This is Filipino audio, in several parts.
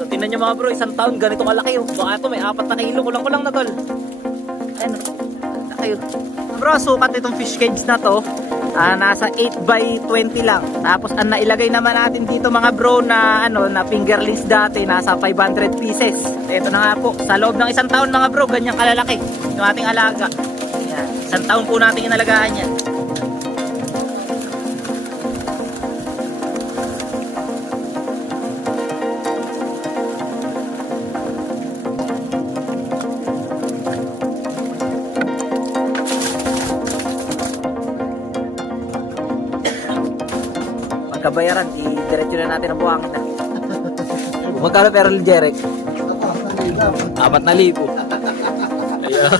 So tingnan nyo mga bro, isang taon ganito kalaki oh. Baka ito may 4 na kilo, kulang-kulang na tol. Ayan oh, laki oh. Bro, sukat itong fish cage na to, nasa 8 by 20 lang. Tapos ang nailagay naman natin dito mga bro na ano, na fingerlings dati, nasa 500 pieces. Ito na nga po, sa loob ng isang taon mga bro, ganyang kalalaki yung ating alaga. Ayan, isang taon po natin inalagaan yan. Kabayaran, i-diretso na natin ang buhangin na. Magkano pero ni Jeric? 4,000. Ayan.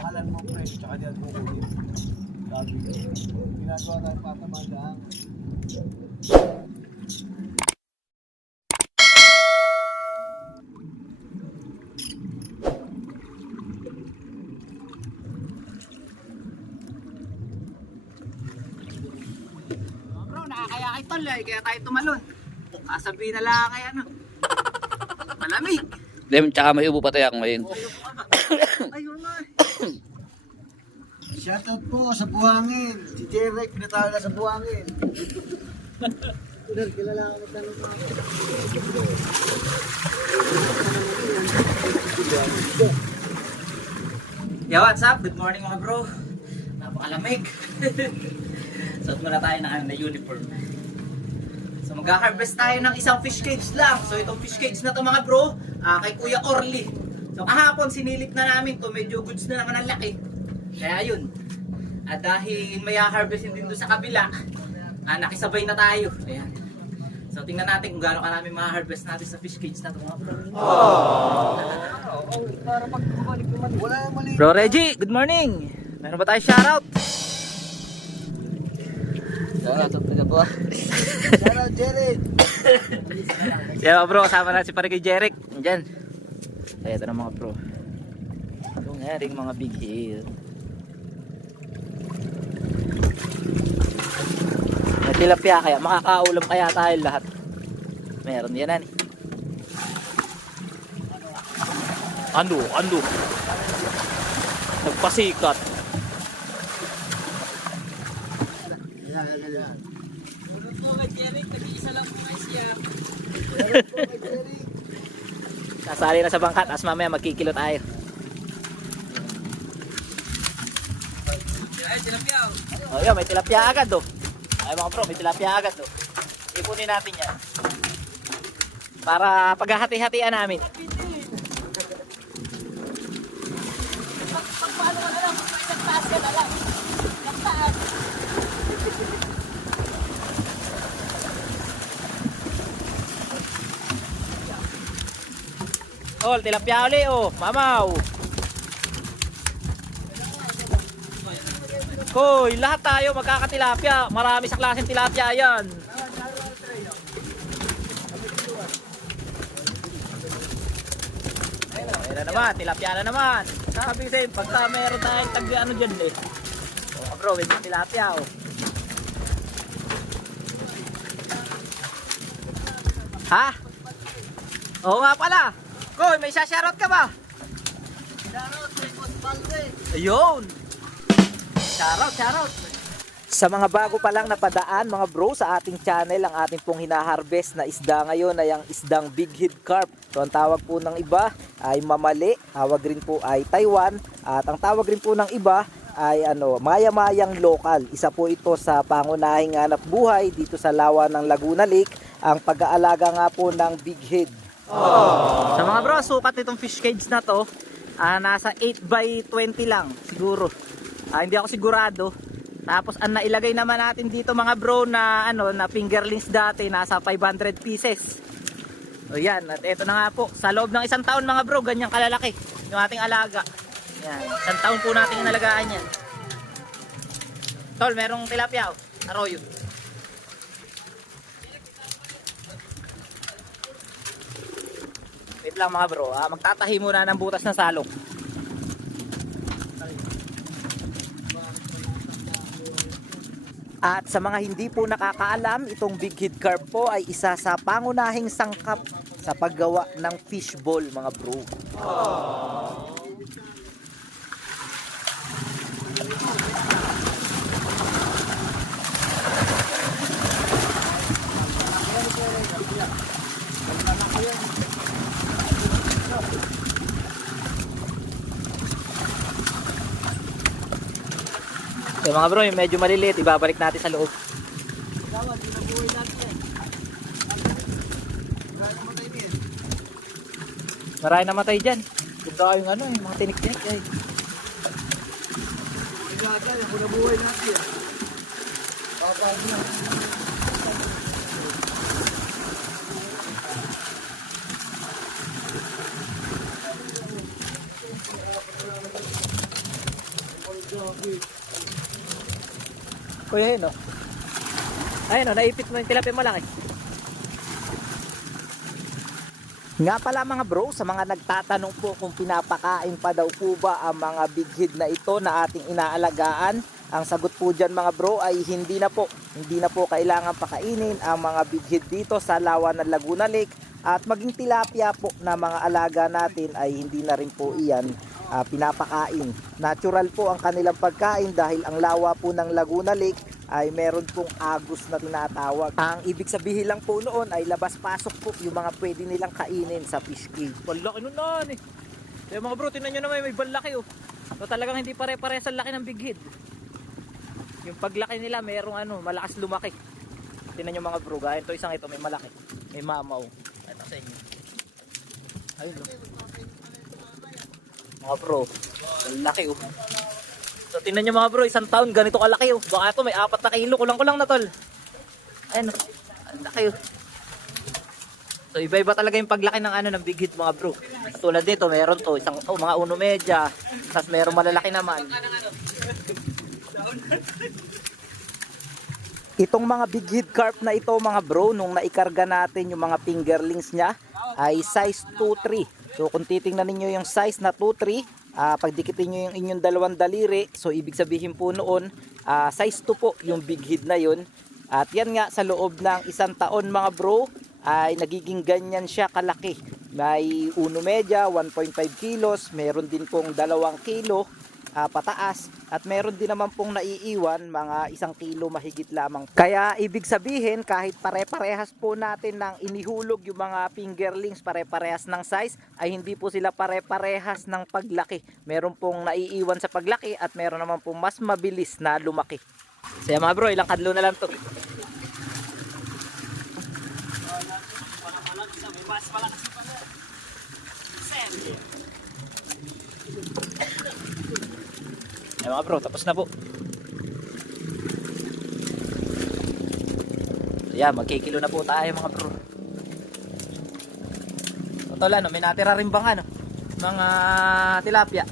Pangalan mo fresh, tsaka diyan mo kulit. Ginagawa tayong patamandaan. Nakakaya kay tol eh, kaya tayo tumalon. Sasabihin na lang kay ano. Malamig. Dem, tsaka may ubo pa tayo ngayon. Ayun na. Shoutout po sa buhangin. Si Jeric, pinatawag na sa buhangin. Kilala ka magtanong mo. Yo, what's up? Good morning mga bro. Napakalamig. Suot muna tayo na uniform. So mag-harvest tayo ng isang fish cage lang. So itong fish cage na to mga bro, kay Kuya Orly. So kahapon sinilip na namin to, medyo goods na naman ang laki. Kaya yun. At dahil may harvest din doon sa kabila, nakisabay na tayo. Ayan. So tingnan natin kung gaano karami ma-harvest natin sa fish cage na to mga bro. Wala nang mali. Bro Reggie, good morning. Meron ba tayo shoutout? Shoutout Jeric. Yeah bro, kasama natin si pare kay Jeric. Diyan. Ito na mga bro. Yung nga ring mga big heel. May tilapia kaya, makakaulam kaya tayo lahat. Meron yan eh. Ano? Nagpasikat. Ayan. Nasali na sa bangkat, as mamaya magkikilo tayo. Oh, yun, may tilapia agad oh. Ay mga bro, may tilapia agad oh. Ipunin natin yan. Para paghahati-hatian namin. Oh, tilapia uli oh, mamaw. Hoy, lahat tayo magkakatilapia. Marami sa klaseng tilapia yan. Ayun na naman, tilapia na naman. Sabi sa'yo, pagka meron tayong tag ano dyan eh. Oh, bro, may tilapia oh. Ha? Oo nga pala. Koy, may shoutout ka ba? Shoutout kay Boss Balde. Ayun. Shoutout. Sa mga bago pa lang napadaan mga bro sa ating channel, ang ating pong hinaharvest na isda ngayon ay ang isdang big head carp. So ang tawag po ng iba ay mamali, tawag rin po ay Taiwan, at ang tawag rin po ng iba ay maya-mayang lokal. Isa po ito sa pangunahing hanap buhay dito sa lawa ng Laguna Lake, ang pag-aalaga nga po ng big head. Sa mga bro, sukat itong fish cage na to, nasa 8 by 20 lang siguro. Hindi ako sigurado. Tapos ang nailagay naman natin dito mga bro na na fingerlings dati, nasa 500 pieces. O yan, at ito na nga po, sa loob ng isang taon mga bro, ganyang kalalaki yung ating alaga. Yan, isang taon po natin inalagaan yan. Tol, merong tilapia oh, arroyo. wait lang mga bro. Magtatahi muna ng butas ng salong. At sa mga hindi po nakakaalam, itong big head carp po ay isa sa pangunahing sangkap sa paggawa ng fishball mga bro. So mga bro, yung medyo maliliit, ibabalik natin sa loob. Marami namatay dyan. Ganda yung ano, yung mga tinik-tinik. Eh. Yung bunabuhay natin. Kuya yun o. Ayun o, naipit mo yung tilapia malaki. Nga pala mga bro, sa mga nagtatanong po kung pinapakain pa daw po ba ang mga big head na ito na ating inaalagaan, ang sagot po dyan mga bro ay hindi na po. Hindi na po kailangan pakainin ang mga big head dito sa lawa ng Laguna Lake, at maging tilapia po na mga alaga natin ay hindi na rin po iyan pinapakain. Natural po ang kanilang pagkain dahil ang lawa po ng Laguna Lake ay meron pong agos na tinatawag. Ang ibig sabihin lang po noon ay labas-pasok po yung mga pwede nilang kainin sa fish cage. Balaki nun na eh. Kaya mga bro, tinan nyo naman may balaki oh. So talagang hindi pare-pares ang laki ng big head. Yung paglaki nila merong ano, malakas lumaki. Tinan nyo mga bro, gaya ito isang ito may malaki. May mamaw. Ito sa inyo. Ayun oh. Mga bro, ang laki oh. So tingnan nyo mga bro, isang taon ganito kalaki oh. Baka ito may 4 na kilo, kulang-kulang na tol. Ayun oh, ang laki oh. So iba-iba talaga yung paglaki ng ano ng big head mga bro. Tulad dito, meron to isang mga 1 medya, tapos meron malalaki naman. Itong mga big head carp na ito mga bro, nung naikarga natin yung mga fingerlings niya ay size 2-3. So kung titingnan ninyo yung size na 2-3, pagdikitin nyo yung inyong dalawang daliri, so ibig sabihin po noon size 2 po yung big head na yun. At yan nga, sa loob ng 1 taon mga bro ay nagiging ganyan siya kalaki. May 1 medya, 1.5 kilos, meron din pong 2 kilo pataas, at meron din naman pong naiiwan mga 1 kilo mahigit lamang. Kaya ibig sabihin kahit pare-parehas po natin ng inihulog yung mga fingerlings, pare-parehas ng size, ay hindi po sila pare-parehas ng paglaki. Meron pong naiiwan sa paglaki at meron naman pong mas mabilis na lumaki. So mga bro, ilang kadlo na lang to. Ay mga bro, tapos na po. Ayan, magkikilo na po tayo mga bro. Totoo lang, no? May natira rin bang ano, mga tilapia.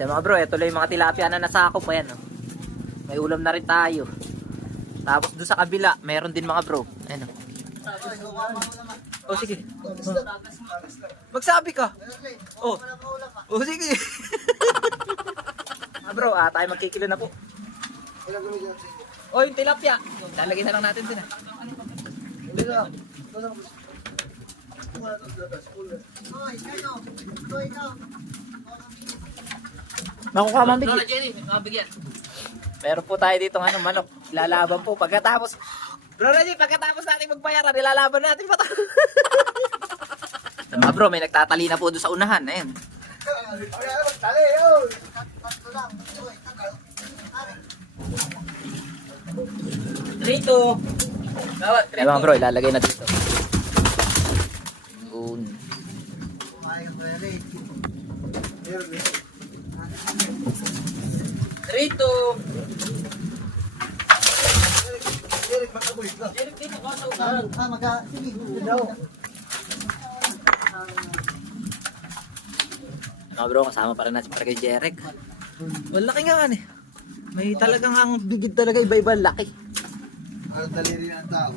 Ayan mga bro, ito lang yung mga tilapia na nasakop. Ayan, no? May ulam na rin tayo. Tapos doon sa kabila, meron din mga bro. Ayan, no? Oh sige. Magsabi ka. Oh. Oh sige. Bro, tayo magkikilo na po. Oh, yung tilapia. Lalagay na lang natin din ah. Nakuha man bigyan. Meron po tayo dito ng ano, manok. Lalaban po pagkatapos. Bro Reggie, pagkatapos natin magbayaran, nilalaban natin pa to. Mga bro, may nagtatali na po doon sa unahan. Ayan. Rito. Ay mga bro, ilalagay na dito. Yun. Rito. Mga bro, kasama pa rin natin para kay Jerek. Malaki nga kan eh. May talagang ang bigid talaga, iba-iba laki. Ang daliri ng tao.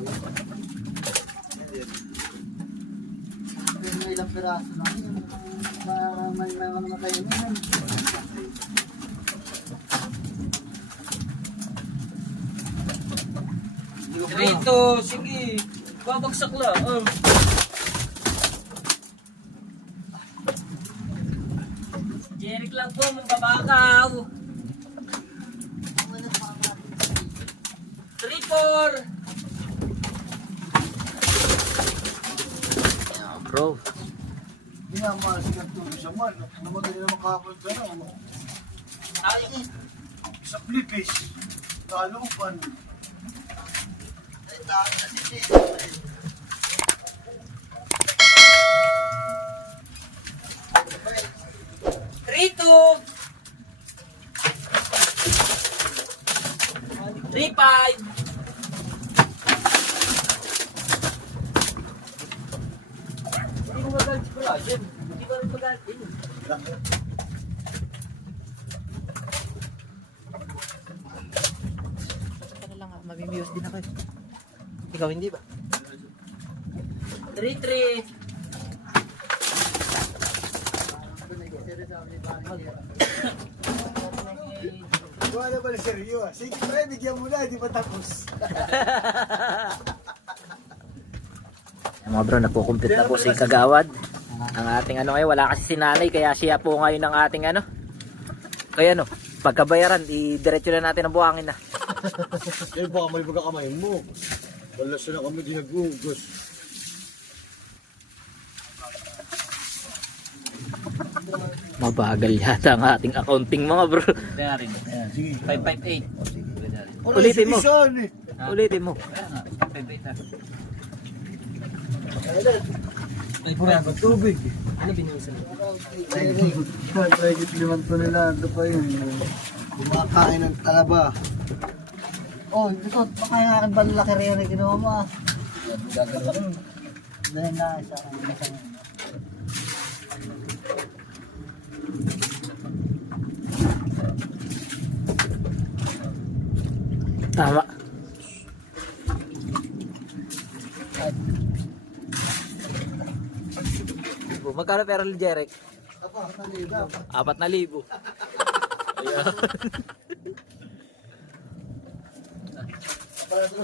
piraso lang yun. Para may mga namatay yun. Rito, sige. Babagsak lang. Jeric lang po, magbabakaw. 3-4. Bro. Hindi nga masigat to sa man. Namatay naman kahapon sa ano. Ay, Sa Philippines. Kalupan. Ay, dami na si Rito. 3-5. Hindi mo magalit si Brian. Hindi ko rin magalit din. Ano lang mamimiyos din ako. Ikaw hindi ba? 3-3. Wala pala seryo. Sige, pre, bigyan mo na. Hindi pa tapos. Mga bro, nagkukumplit na po si Kagawad. Ang ating ano ngayon, wala kasi si nanay, kaya siya po ngayon ang ating ano. Kaya ano, pagkabayaran, i-diretso na natin ang buhangin na. Kaya baka may pagkakamay mo. Wala sila kami ginagugos. Mabagal yata ang ating accounting mga bro. Kaya rin. Sige. 558. Ulitin mo. Exhibition, eh. Ulitin mo. Kaya nga, 558. Ay, pura ba tubig? Ano binuhusan mo? Tragit liman to nila. Ito pa yun. Kumakain ng talaba. Oh, ito. Baka yung aking balaki rin na ginawa mo ah. Dahil na sa Tama. Magkano pera ni Jeric? 4,000.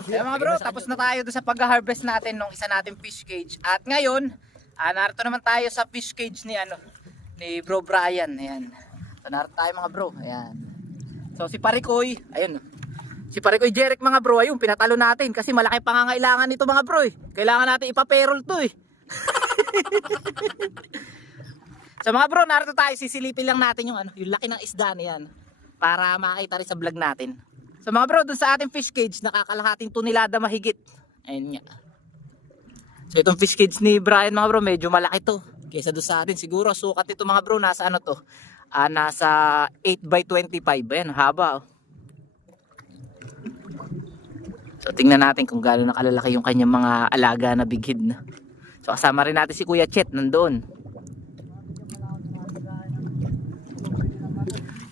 Kaya mga bro, tapos na tayo doon sa pag-harvest natin nung isa nating fish cage. At ngayon, narito naman tayo sa fish cage ni ni Bro Brian. Ayan. So narito tayo mga bro. Ayan. So si Parikoy, ayun. Si Parikoy Jeric mga bro, ayun, pinatalo natin kasi malaki pangangailangan nito mga bro. Kailangan natin ipa-payroll to eh. So mga bro, narito tayo, sisilipin lang natin yung yung laki ng isda na yan para makita rin sa vlog natin. So mga bro, dun sa ating fish cage, nakakalahating tonelada mahigit. Ayun nga. So itong fish cage ni Brian mga bro, medyo malaki to kaysa doon sa atin. Siguro sukat nito mga bro, nasa ano to? Nasa 8x25. Ayan, haba oh. So tingnan natin kung gaano nakalalaki yung kanyang mga alaga na big head na. So kasama rin natin si Kuya Chet nandoon.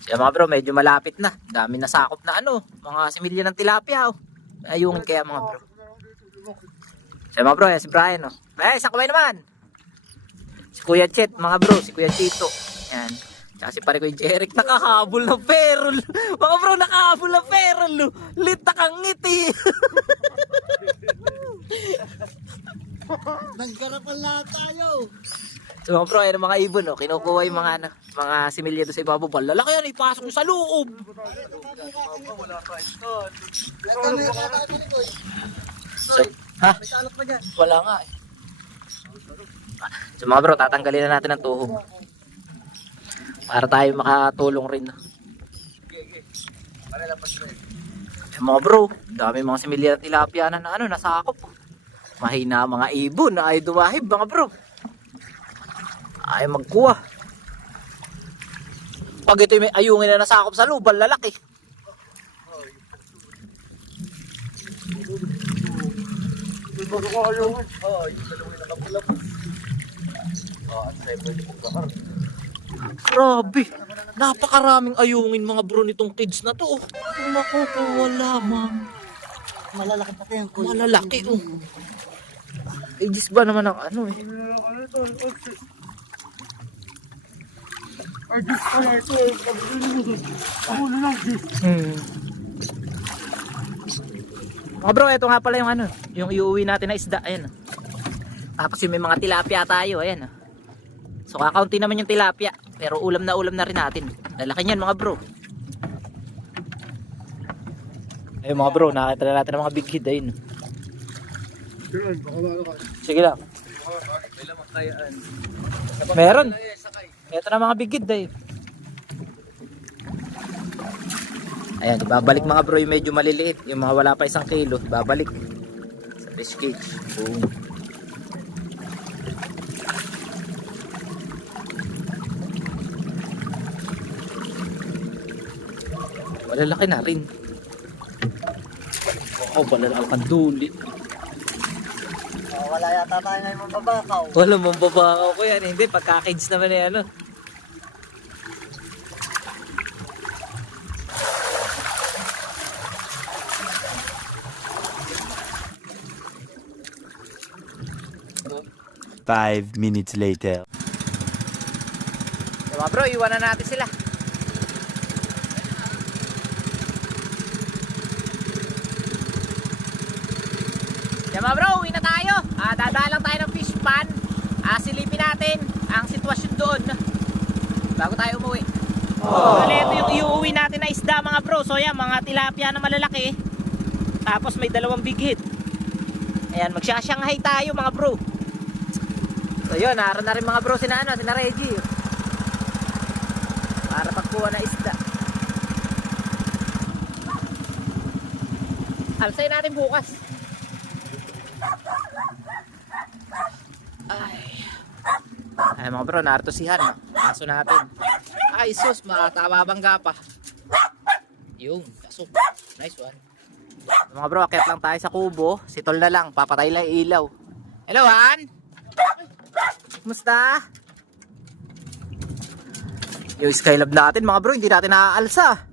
So mga bro, medyo malapit na. Dami na sakop na mga similya ng tilapia oh. Ayungin kaya mga bro. So mga bro, yan si Brian oh. Ay, isang kamay naman. Si Kuya Chet mga bro, si Kuya Chito. Yan. Tsaka si pare ko yung Jeric, nakahabol ng perol. Mga bro, nakahabol ng perol. Lita kang ngiti. Nagkarapan lahat tayo. So mga bro, ayan ang mga ibon, oh. Kinukuha yung mga similya doon sa ibabaw. Lalaki yan, ipasok mo sa loob. So, ha? Wala nga eh. So mga bro, tatanggalin na natin ang tuhog. Para tayo makatulong rin. So, mga bro, dami mga similya at tilapia na nasakop. Mahina mga ibon na ay dumahib mga bro. Ay magkuha. Pag ito may ayungin na nasakop sa lubal, lalaki. Grabe, napakaraming ayungin mga bro nitong kids na to. Kung makukuha lamang. Malalaki pati yung kuya. Malalaki oh. Aegis ba naman ang ano eh. Ano ito? Ay, Diyos ko na ito. Ako na lang, Diyos. Mga bro, ito nga pala yung ano, yung iuwi natin na isda, ayan. Tapos yung may mga tilapia tayo, ayan. So kakaunti naman yung tilapia, pero ulam na rin natin. Lalaki niyan mga bro. Ayun mga bro, nakita na natin ng mga big head, ayun. Yun, baka ano ka. Sige lang. May lamang kayaan. Meron. Ito na mga big head, ayun. Ayan, ibabalik mga bro yung medyo maliliit, yung mga wala pa 1 kilo, ibabalik sa fish cage. Boom. Malalaki na rin. Oh, malalaki ang duli. Wala yata tayo ngayon mababakaw. Wala mong babakaw ko yan. Hindi, pagka-cage naman eh ano. Five minutes later. So, mga bro, iwanan natin sila. Yan mga bro, uwi na tayo. Dadaan lang tayo ng fish pan. Silipin natin ang sitwasyon doon bago tayo umuwi. So, ito yung iuwi natin na isda mga bro. So yan, mga tilapia na malalaki. Tapos may 2 big head. Ayan, magsya-shanghai tayo mga bro. So yun, naroon na rin mga bro sina Reggie. Para pagkuha na isda. Alsay natin bukas. Ay mga bro, narito si Han. Aso natin. Ay sus, matababangga pa. Yung, kaso. Nice one. Mga bro, akyat lang tayo sa kubo. Sitol na lang, papatay lang ilaw. Hello Han! Kumusta? Yung Skylab natin mga bro, hindi natin naaalsa.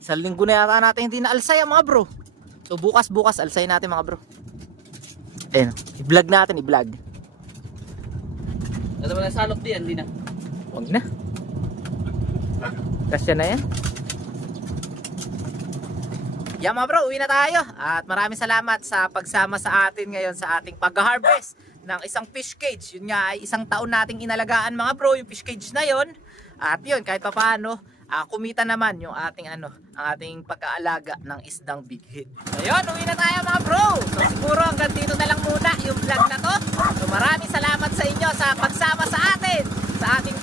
1 linggo na yata natin hindi naalsa yan mga bro. So bukas alsay natin mga bro. Ayun, i-vlog natin, i-vlog. Ano ba nasalok diyan? Hindi na. Huwag na. Kasya na yan. Yan mga bro, uwi na tayo. At maraming salamat sa pagsama sa atin ngayon sa ating pag-harvest ng isang fish cage. Yun nga ay 1 taon nating inalagaan mga bro, yung fish cage na yon. At yun, kahit pa paano, kumita naman yung ating ang ating pag-aalaga ng isdang big head. So yun, uwi na tayo mga bro. So siguro hanggang dito na lang muna yung vlog na to. So maraming salamat sa inyo sa pagsama sa atin sa ating